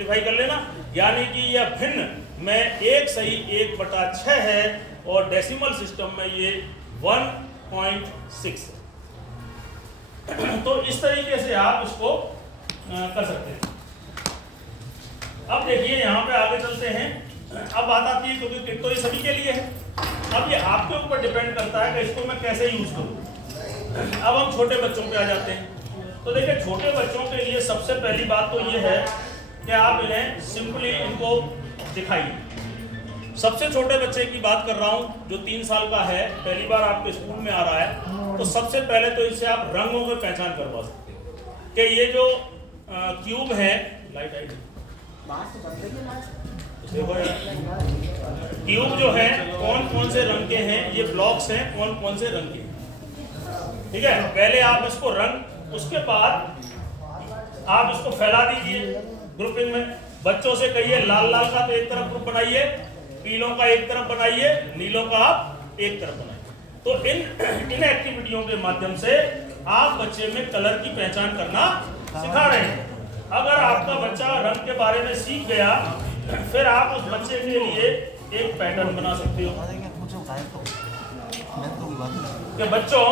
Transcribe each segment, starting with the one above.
Simplify कर लेना, यानी कि यह भिन्न में 1 सही 1/6 है और डेसिमल सिस्टम में ये 1.6 है। तो इस तरीके से आप इसको कर सकते हैं। अब देखिए यहाँ पे आगे चलते हैं। अब बात आती है, क्योंकि किट तो ये सभी के लिए है, अब ये आपके ऊपर डिपेंड करता है कि इसको मैं कैसे यूज करूँ। अब हम छोटे बच्चों पे आ जाते हैं। तो देखिए छोटे बच्चों के लिए सबसे पहली बात तो ये है कि आप इन्हें सिंपली इनको दिखाइए। सबसे छोटे बच्चे की बात कर रहा हूँ जो 3 साल का है, पहली बार आपके स्कूल में आ रहा है, तो सबसे पहले तो इससे आप रंगों की पहचान करवा सकते हैं कि ये जो क्यूब है, लाइट आई देखो क्यूब जो है कौन कौन से रंग के हैं, ये ब्लॉक्स हैं कौन कौन से रंग के, ठीक है। पहले आप इसको रंग, उसके बाद आप इसको फैला दीजिए ग्रुपिंग में। बच्चों से कहिए लाल लाल का तो एक तरफ ग्रुप बनाइए, पीलों का एक तरफ बनाइए, नीलों का आप एक तरफ बनाइए। तो इन एक्टिविटियों के माध्यम से आप बच्चे में कलर की पहचान करना सिखा रहे हैं। अगर आपका बच्चा रंग के बारे में सीख गया, फिर आप उस बच्चे के लिए एक पैटर्न बना सकते हो कि बच्चों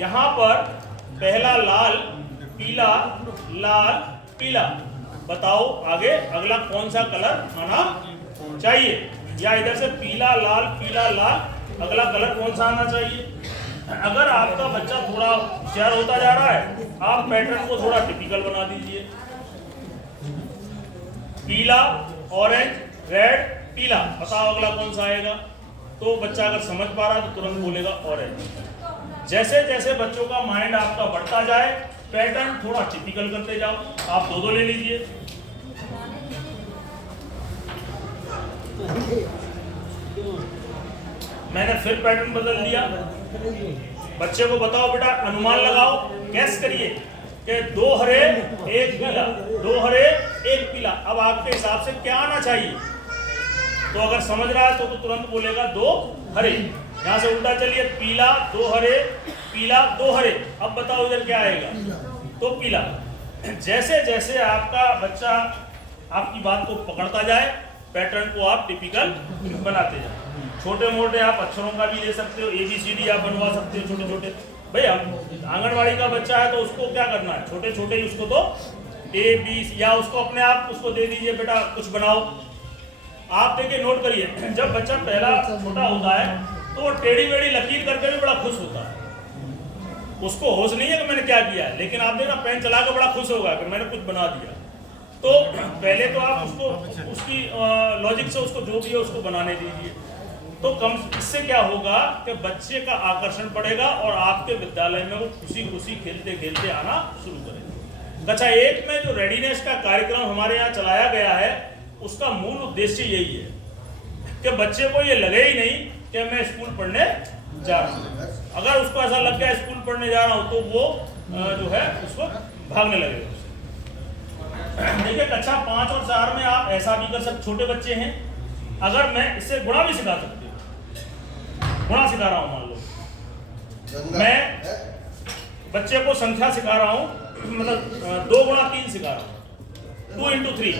यहाँ पर पहला लाल पीला लाल पीला, बताओ आगे अगला कौन सा कलर आना चाहिए, या इधर से पीला लाल अगला कलर कौन सा आना चाहिए। अगर आपका बच्चा थोड़ा होशियार होता जा रहा है, आप पैटर्न को थोड़ा टिपिकल बना दीजिए। पीला ऑरेंज रेड पीला, बताओ अगला कौन सा आएगा। तो बच्चा अगर समझ पा रहा है तो तुरंत बोलेगा ऑरेंज। जैसे जैसे बच्चों का माइंड आपका बढ़ता जाए, पैटर्न थोड़ा टिपिकल करते जाओ। आप दो ले लीजिए। मैंने फिर पैटर्न बदल दिया। बच्चे को बताओ बेटा अनुमान लगाओ, गैस करिए कि 2 हरे 1 पीला, 2 हरे 1 पीला। अब आपके हिसाब से क्या आना चाहिए। तो अगर समझ रहा है तो तुरंत बोलेगा 2 हरे। यहाँ से उल्टा चलिए, पीला 2 हरे पीला 2 हरे। अब बताओ इधर क्या आएगा, तो पीला। जैसे जैसे आपका बच्चा आपकी बात को पकड़ता जाए, पैटर्न को आप टिपिकल बनाते जाए। छोटे मोटे आप अक्षरों का भी ले सकते हो, ABCD आप बनवा सकते हो छोटे छोटे। भाई आंगनवाड़ी का बच्चा है तो उसको क्या करना है, छोटे छोटे ही उसको तो A B या उसको अपने आप उसको दे दीजिए, बेटा कुछ बनाओ। आप देखिए नोट करिए, जब बच्चा पहला छोटा होता है तो वो टेढ़ी मेढ़ी लकीर करके भी बड़ा खुश होता है। उसको होश नहीं है कि मैंने क्या किया है, लेकिन आप देखना पेन चला के बड़ा खुश होगा कि मैंने कुछ बना दिया। तो पहले तो आप उसको उसकी लॉजिक से उसको जो भी है उसको बनाने दीजिए। तो इससे क्या होगा कि बच्चे का आकर्षण बढ़ेगा और आपके विद्यालय में वो खुशी खुशी खेलते खेलते आना शुरू करेगा। कक्षा 1 में जो रेडीनेस का कार्यक्रम हमारे यहाँ चलाया गया है, उसका मूल उद्देश्य यही है कि बच्चे को ये लगे ही नहीं कि मैं स्कूल पढ़ने जा रहा हूँ। अगर उसको ऐसा लग गया स्कूल पढ़ने जा रहा हूँ तो वो जो है उसको भागने लगेगा। देखिए कक्षा 5 और 4 में आप ऐसा भी कर सकते, छोटे बच्चे हैं, अगर मैं इससे गुणा भी सिखा सकती हूँ। गुणा सिखा रहा हूँ, मान लो मैं बच्चे को संख्या सिखा रहा हूँ, मतलब 2 गुणा 3 सिखा रहा हूँ, 2 into 3।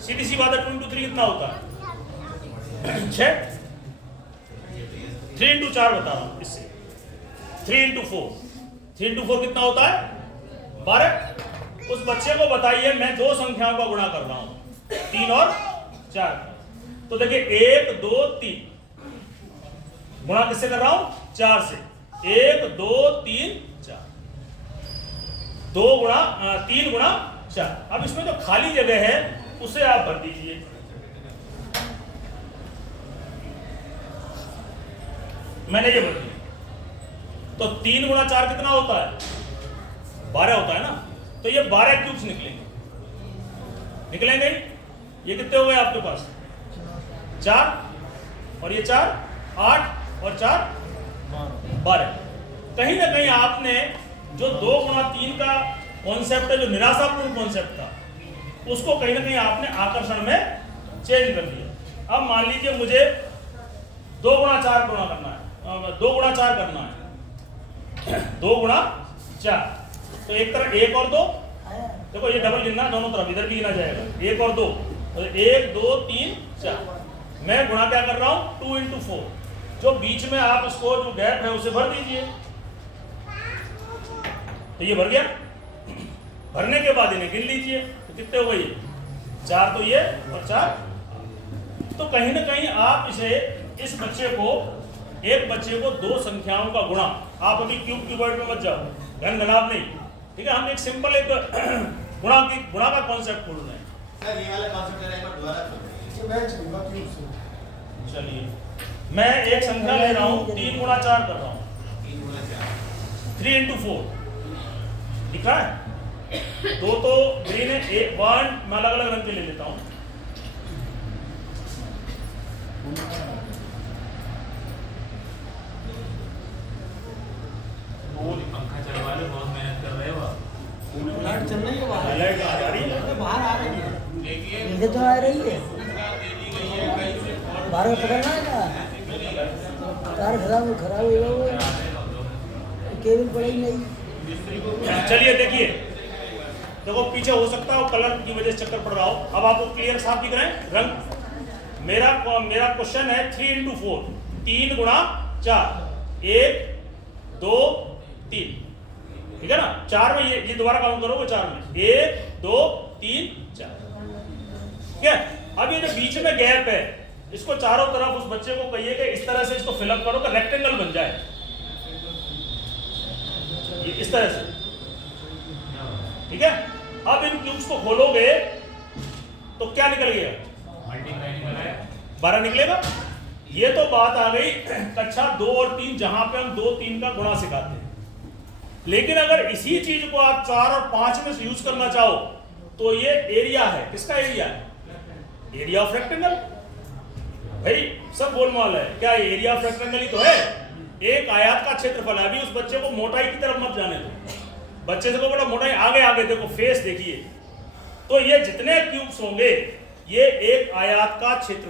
सीधी सी बात है, 2 into 3 कितना होता है 6। 3 into 4 बता रहा हूँ इससे, 3 into 4, 3 into 4 कितना होता है 12। उस बच्चे को बताइए मैं 2 संख्याओं का गुणा कर रहा हूँ, 3 और 4। तो देखिए 1 2 3 गुणा किससे कर रहा हूं, 4 से। 1 2 3 4, 2 गुणा 3 गुणा 4। अब इसमें जो खाली जगह है उसे आप भर दीजिए। मैंने ये भर दिया, तो 3 गुणा 4 कितना होता है 12 होता है ना। तो ये 12 क्यूब्स निकलेंगे। ये कितने हो गए आपके पास 4 और ये 4 8 और 4 12। कहीं ना कहीं आपने जो 2 गुणा 3 का कॉन्सेप्ट है, जो निराशापूर्ण कॉन्सेप्ट था, उसको कहीं ना कहीं आपने आकर्षण में चेंज कर दिया। अब मान लीजिए मुझे 2 गुणा 4 गुणा करना है, 2 गुणा 4 करना है, 2 गुणा 4। तो एक तरफ 1 और 2 देखो ये डबल गिनना दोनों तरफ, इधर भी गिना जाएगा 1 और 2, 1 2 3 4। मैं गुणा क्या कर रहा हूं 2 into 4, जो बीच में आप इसको जो गैप है उसे भर दीजिए। तो ये भर गया, भरने के बाद इन्हें गिन लीजिए तो कितने हो गए 4, तो ये और 4। तो कहीं ना कहीं आप इसे इस बच्चे को, एक बच्चे को दो संख्याओं का गुणा, आप अभी क्यूब क्यूबॉइड में मत जाओ, घन घनाभ नहीं, ठीक है। हम एक सिंपल एक गुणा का कॉन्सेप्ट खोल रहे हैं। सर ये वाला कॉन्सेप्ट है, एक बार दोबारा चलिए मैं एक संख्या ले रहा हूं 3 गुणा 4 कर रहा हूं, 3 into 4 दिख रहा है। 2 तो ग्रीन है, 1 मैं अलग अलग रंग के ले लेता हूं। पंखा चलवा लो, बहुत मेहनत कर रहे हो आप। लाइट चल रही है बाहर, लाइट आ रही है, बाहर आ रही है, देखिए इधर तो आ रही है, बाहर में पकड़ना है क्या? तार खराब हो गया, केबल पड़ी नहीं। चलिए देखिए, देखो पीछे हो सकता है वो कलर की वजह से चक्कर पड़ रहा हो। अब आपको क्लियर साफ दिख रहे हैं रंग। मेरा क्वेश्चन है 3 into 4, 3 गुणा 4, 1 2 3, ठीक है ना। 4 में ये दोबारा काउंट करोगे, 4 में 1 2 3 4, ठीक है। अब ये जो बीच में गैप है, इसको चारों तरफ उस बच्चे को कहिए कि इस तरह से इसको फिलअप करो कि रेक्टेंगल बन जाए, ये इस तरह से, ठीक है। अब इन क्यूब्स को खोलोगे तो क्या निकल गया, 12 निकलेगा। ये तो बात आ गई कक्षा 2 और 3, जहां पे हम 2 3 का गुणा सिखाते हैं। लेकिन अगर इसी चीज को आप 4 और 5 में से यूज करना चाहो तो ये एरिया है, किसका एरिया है, एरिया ऑफ रेक्टेंगल। भाई सब गोलमाल है, क्या एरिया ऑफ रेक्टेंगल ही तो है, एक आयत का क्षेत्रफल है। अभी उस बच्चे को मोटाई की तरफ मत जाने दो, बच्चे से को बड़ा मोटाई आगे देखो, फेस देखिए। तो ये जितने क्यूब्स होंगे ये एक आयत का क्षेत्रफल